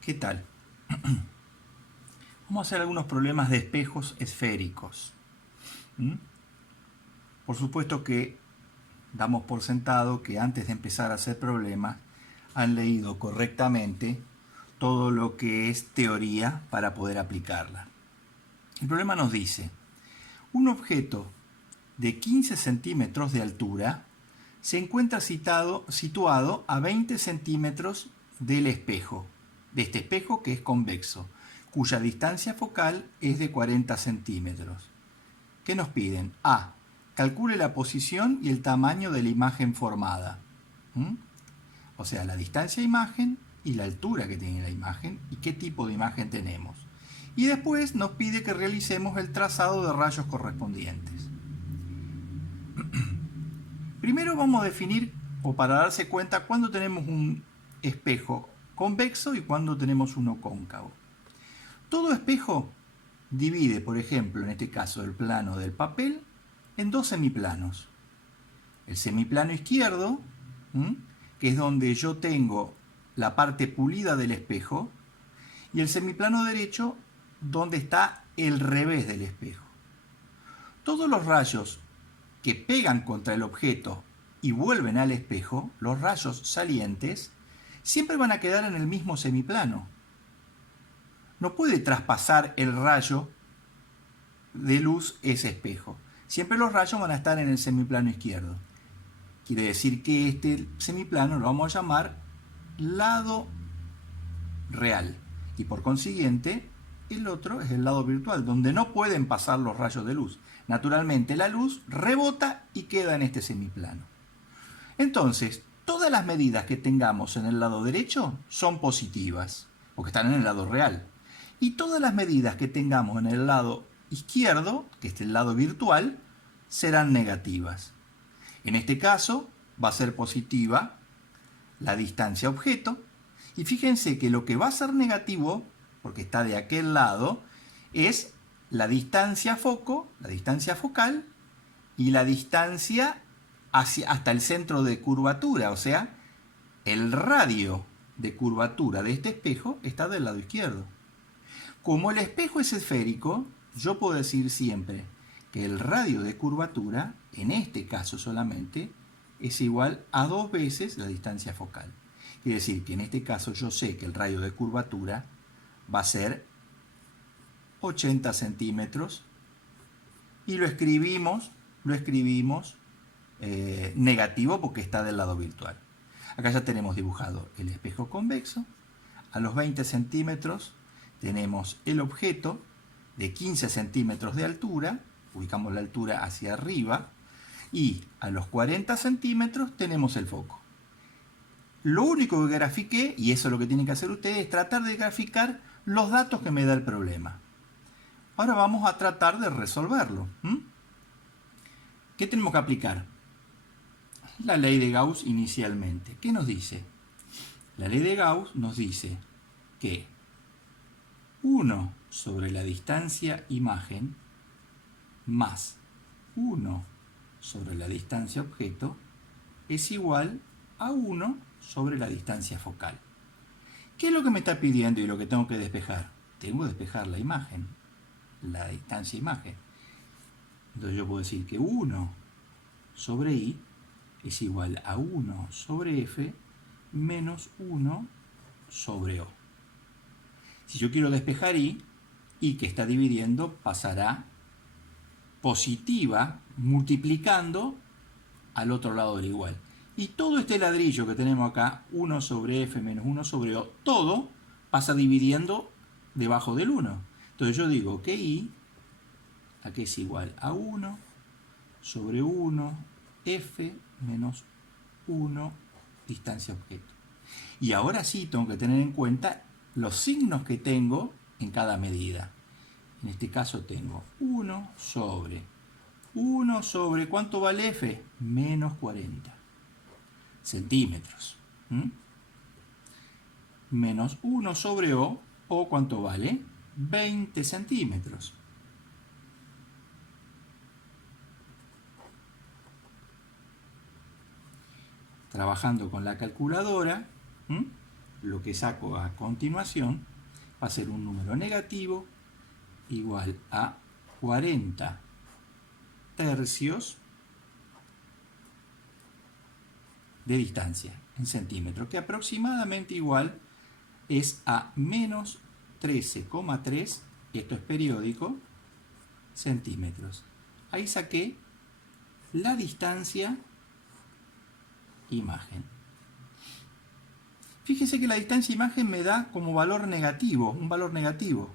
¿Qué tal? Vamos a hacer algunos problemas de espejos esféricos. ¿Mm? Por supuesto que damos por sentado que antes de empezar a hacer problemas han leído correctamente todo lo que es teoría para poder aplicarla. El problema nos dice, un objeto de 15 centímetros de altura se encuentra situado a 20 centímetros del espejo, de este espejo que es convexo, cuya distancia focal es de 40 centímetros. ¿Qué nos piden? A. Calcule la posición y el tamaño de la imagen formada. O sea, la distancia imagen y la altura que tiene la imagen y qué tipo de imagen tenemos. Y después nos pide que realicemos el trazado de rayos correspondientes. Primero vamos a definir, o para darse cuenta, cuándo tenemos un espejo convexo y cuándo tenemos uno cóncavo. Todo espejo divide, por ejemplo, en este caso el plano del papel, en dos semiplanos. El semiplano izquierdo, que es donde yo tengo la parte pulida del espejo, y el semiplano derecho, donde está el revés del espejo. Todos los rayos que pegan contra el objeto y vuelven al espejo, los rayos salientes, siempre van a quedar en el mismo semiplano. No puede traspasar el rayo de luz ese espejo. Siempre los rayos van a estar en el semiplano izquierdo. Quiere decir que este semiplano lo vamos a llamar lado real. Y por consiguiente, el otro es el lado virtual, donde no pueden pasar los rayos de luz. Naturalmente, la luz rebota y queda en este semiplano. Entonces, todas las medidas que tengamos en el lado derecho son positivas, porque están en el lado real. Y todas las medidas que tengamos en el lado izquierdo, que es el lado virtual, serán negativas. En este caso, va a ser positiva la distancia objeto. Y fíjense que lo que va a ser negativo, porque está de aquel lado, es la distancia foco, la distancia focal, y la distancia hasta el centro de curvatura, o sea, el radio de curvatura de este espejo está del lado izquierdo. Como el espejo es esférico, yo puedo decir siempre que el radio de curvatura, en este caso solamente, es igual a 2 veces la distancia focal. Quiere decir que en este caso yo sé que el radio de curvatura va a ser 80 centímetros y lo escribimos negativo porque está del lado virtual. Acá ya tenemos dibujado el espejo convexo. A los 20 centímetros tenemos el objeto de 15 centímetros de altura, ubicamos la altura hacia arriba, y a los 40 centímetros tenemos el foco. Lo único que grafiqué, y eso es lo que tienen que hacer ustedes, es tratar de graficar los datos que me da el problema. Ahora vamos a tratar de resolverlo. ¿Qué tenemos que aplicar? La ley de Gauss inicialmente. ¿Qué nos dice? La ley de Gauss nos dice que 1 sobre la distancia imagen más 1 sobre la distancia objeto es igual a 1 sobre la distancia focal. ¿Qué es lo que me está pidiendo y lo que tengo que despejar? Tengo que despejar la imagen, la distancia imagen. Entonces yo puedo decir que 1 sobre i es igual a 1 sobre f menos 1 sobre o. Si yo quiero despejar i que está dividiendo pasará positiva multiplicando al otro lado del igual. Y todo este ladrillo que tenemos acá, 1 sobre f menos 1 sobre o, todo pasa dividiendo debajo del 1. Entonces yo digo que i aquí es igual a 1 sobre 1 f menos 1 distancia objeto. Y ahora sí tengo que tener en cuenta los signos que tengo en cada medida. En este caso tengo 1 sobre ¿cuánto vale f? Menos 40 centímetros. Menos 1 sobre o ¿cuánto vale? 20 centímetros. Trabajando con la calculadora, lo que saco a continuación va a ser un número negativo igual a 40 tercios de distancia en centímetros, que aproximadamente igual es a menos 13,3, esto es periódico, centímetros. Ahí saqué la distancia imagen. Fíjese que la distancia imagen me da como valor negativo, un valor negativo.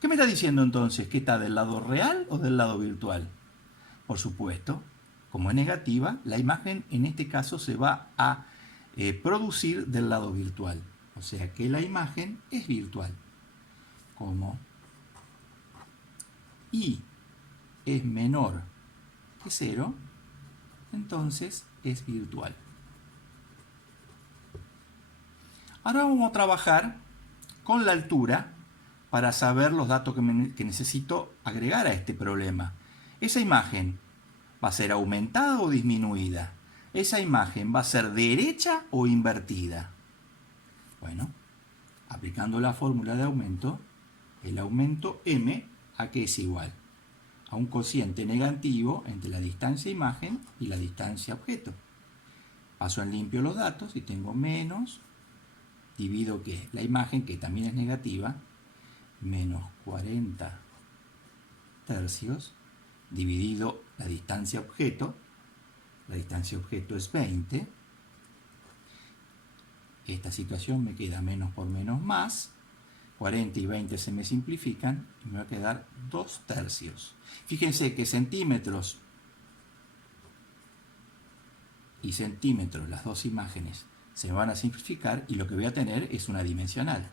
¿Qué me está diciendo entonces? ¿Que está del lado real o del lado virtual? Por supuesto, como es negativa, la imagen en este caso se va a producir del lado virtual. O sea que la imagen es virtual. Como y es menor que 0, entonces es virtual. Ahora vamos a trabajar con la altura para saber los datos que necesito agregar a este problema. Esa imagen va a ser aumentada o disminuida. Esa imagen va a ser derecha o invertida. Bueno, aplicando la fórmula de aumento, el aumento m, ¿a qué es igual? A un cociente negativo entre la distancia imagen y la distancia objeto. Paso en limpio los datos y tengo menos, divido ¿qué? La imagen, que también es negativa, menos 40 tercios, dividido la distancia objeto es 20. Esta situación me queda menos por menos más, 40 y 20 se me simplifican y me va a quedar 2 tercios. Fíjense que centímetros y centímetros, las dos imágenes, se me van a simplificar y lo que voy a tener es una dimensional.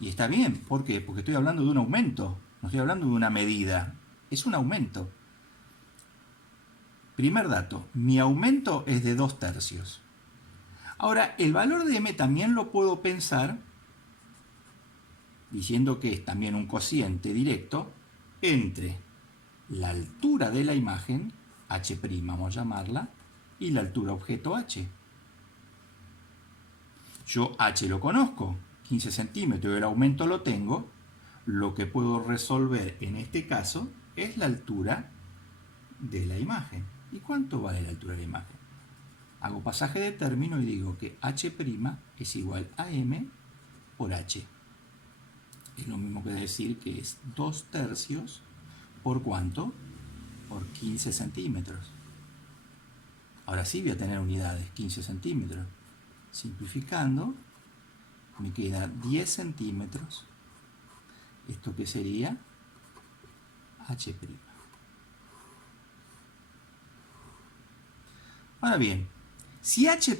Y está bien, ¿por qué? Porque estoy hablando de un aumento, no estoy hablando de una medida, es un aumento. Primer dato, mi aumento es de 2 tercios. Ahora, el valor de m también lo puedo pensar diciendo que es también un cociente directo entre la altura de la imagen, h', vamos a llamarla, y la altura objeto h. Yo h lo conozco, 15 centímetros, y el aumento lo tengo. Lo que puedo resolver en este caso es la altura de la imagen. ¿Y cuánto vale la altura de la imagen? Hago pasaje de término y digo que h' es igual a m por h. Es lo mismo que decir que es 2 tercios por ¿cuánto? Por 15 centímetros. Ahora sí voy a tener unidades, 15 centímetros. Simplificando, me queda 10 centímetros. ¿Esto qué sería? h'. Ahora bien, si h',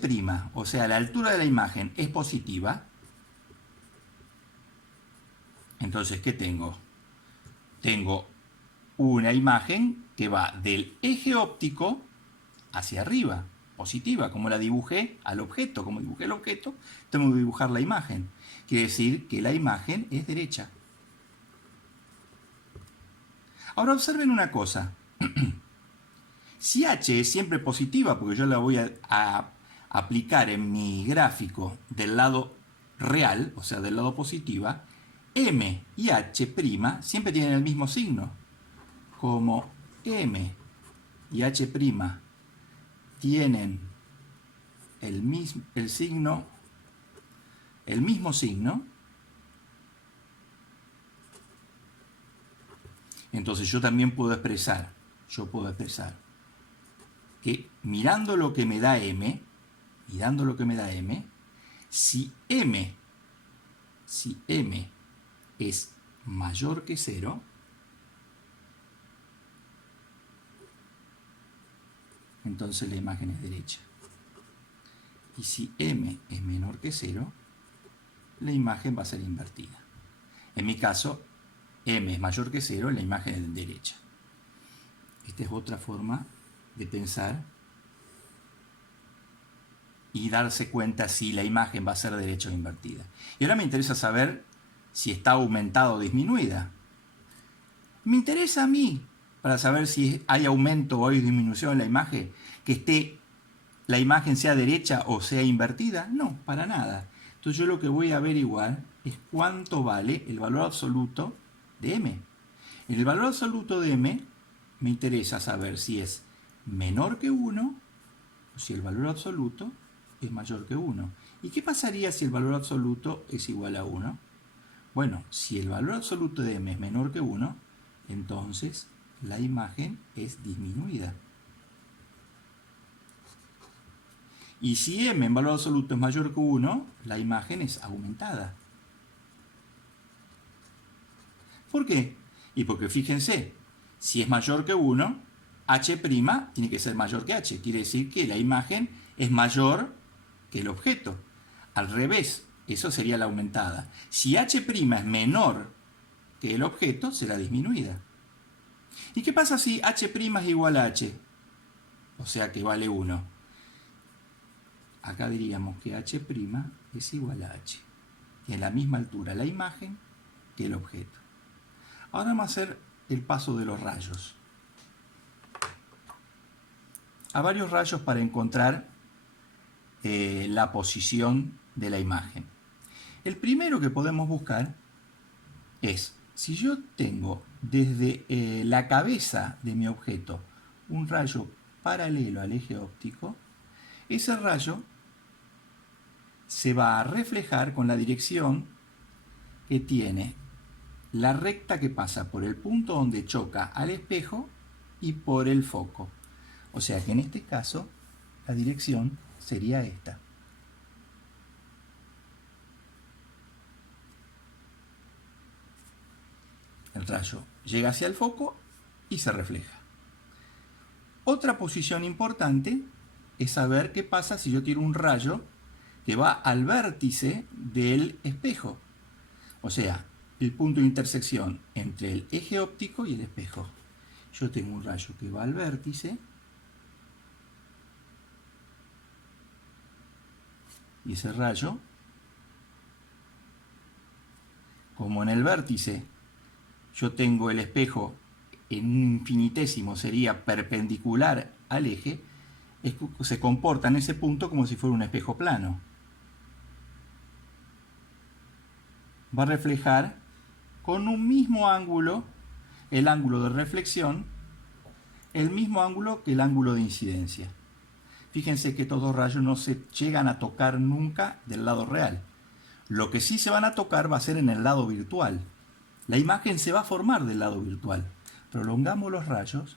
o sea, la altura de la imagen, es positiva, entonces, ¿qué tengo? Tengo una imagen que va del eje óptico hacia arriba, positiva, como la dibujé al objeto. Como dibujé el objeto, tengo que dibujar la imagen. Quiere decir que la imagen es derecha. Ahora observen una cosa. Si h es siempre positiva, porque yo la voy a aplicar en mi gráfico del lado real, o sea, del lado positiva, m y h' siempre tienen el mismo signo. Como m y h' tienen el mismo signo, entonces yo también puedo expresar que mirando lo que me da m, si m es mayor que 0, entonces la imagen es derecha. Y si m es menor que 0, la imagen va a ser invertida. En mi caso, m es mayor que 0, la imagen es derecha. Esta es otra forma de pensar y darse cuenta si la imagen va a ser derecha o invertida. Y ahora me interesa saber si está aumentada o disminuida. Me interesa a mí, para saber si hay aumento o hay disminución en la imagen, que esté la imagen sea derecha o sea invertida? No, para nada. Entonces yo lo que voy a averiguar es cuánto vale el valor absoluto de m. En el valor absoluto de m me interesa saber si es menor que 1 o si el valor absoluto es mayor que 1. ¿Y qué pasaría si el valor absoluto es igual a 1? Bueno, si el valor absoluto de m es menor que 1, entonces la imagen es disminuida. Y si m en valor absoluto es mayor que 1, la imagen es aumentada. ¿Por qué? Y porque fíjense, si es mayor que 1, h' tiene que ser mayor que h. Quiere decir que la imagen es mayor que el objeto. Al revés, eso sería la aumentada. Si h' es menor que el objeto, será disminuida. ¿Y qué pasa si h' es igual a h? O sea que vale 1. Acá diríamos que h' es igual a h. Tiene la misma altura la imagen que el objeto. Ahora vamos a hacer el paso de los rayos. Hay varios rayos para encontrar la posición de la imagen. El primero que podemos buscar es, si yo tengo desde la cabeza de mi objeto un rayo paralelo al eje óptico, ese rayo se va a reflejar con la dirección que tiene la recta que pasa por el punto donde choca al espejo y por el foco. O sea que en este caso la dirección sería esta. El rayo llega hacia el foco y se refleja. Otra posición importante es saber qué pasa si yo tiro un rayo que va al vértice del espejo. O sea, el punto de intersección entre el eje óptico y el espejo. Yo tengo un rayo que va al vértice y ese rayo, como en el vértice yo tengo el espejo en un infinitésimo, sería perpendicular al eje, se comporta en ese punto como si fuera un espejo plano. Va a reflejar con un mismo ángulo, el ángulo de reflexión, el mismo ángulo que el ángulo de incidencia. Fíjense que estos dos rayos no se llegan a tocar nunca del lado real. Lo que sí se van a tocar va a ser en el lado virtual. La imagen se va a formar del lado virtual. Prolongamos los rayos.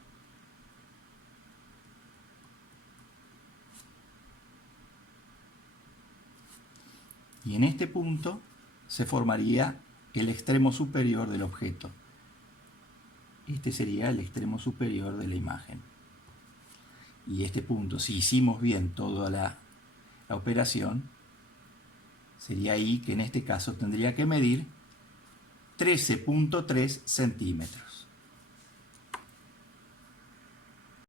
Y en este punto se formaría el extremo superior del objeto. Este sería el extremo superior de la imagen. Y este punto, si hicimos bien toda la operación, sería ahí que en este caso tendría que medir 13.3 centímetros.